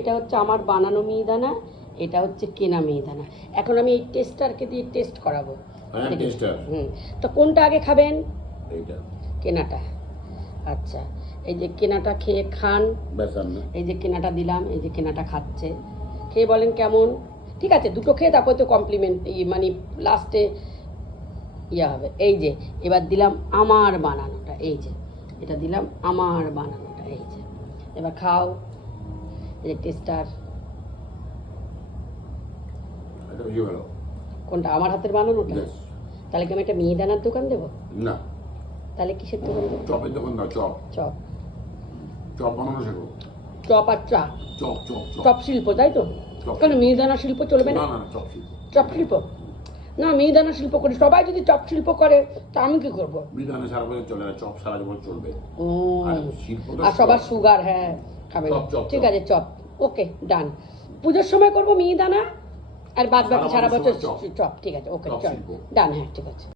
এটা হচ্ছে আমার বানানো মিহিদানা, এটা হচ্ছে কেনা মিহিদানা। এখন আমি এই টেস্টারকে দিয়ে টেস্ট করাবো। তো কোনটা আগে খাবেন? এইটা কেনাটা। আচ্ছা, এই যে কেনাটা খেয়ে খান। এই যে কেনাটা দিলাম, এই যে কেনাটা খাচ্ছে, খেয়ে বলেন কেমন। ঠিক আছে, দুটো খেয়ে তারপরে তো কমপ্লিমেন্ট মানে লাস্টে ইয়ে হবে। এই যে এবার দিলাম আমার বানানোটা, এই যে এটা দিলাম আমার বানানোটা, এই যে এবার খাও। এই যে টেস্টার কোনটা? আমার হাতের বানানোটা। তাহলে কি আমি একটা মিহিদানার দোকান দেবো? না, তাহলে কিসের দোকান দেবো? চপের দোকান দাও। Chop chop. চপ বানানো শেখো। চপ আর চা। চপ চপ চপ শিল্প, তাই তো? কেন মিহিদানা শিল্প চলবে না? না, চপ শিল্প। চপ শিল্প না, মিহিদানা শিল্প করি। সবাই যদি চপ শিল্প করে তা আমি কি করবো? মিহিদানা সারা বছর চলে না, চপ সারা জীবন চলবে। আর সবার সুগার, হ্যাঁ খাবে। ঠিক আছে, চপ। ওকে, ডান। পুজোর সময় করবো মিহিদানা, আর বাদ বাকি সারা বছর চপ। ঠিক আছে, ওকে, চল ডান। হ্যাঁ, ঠিক আছে।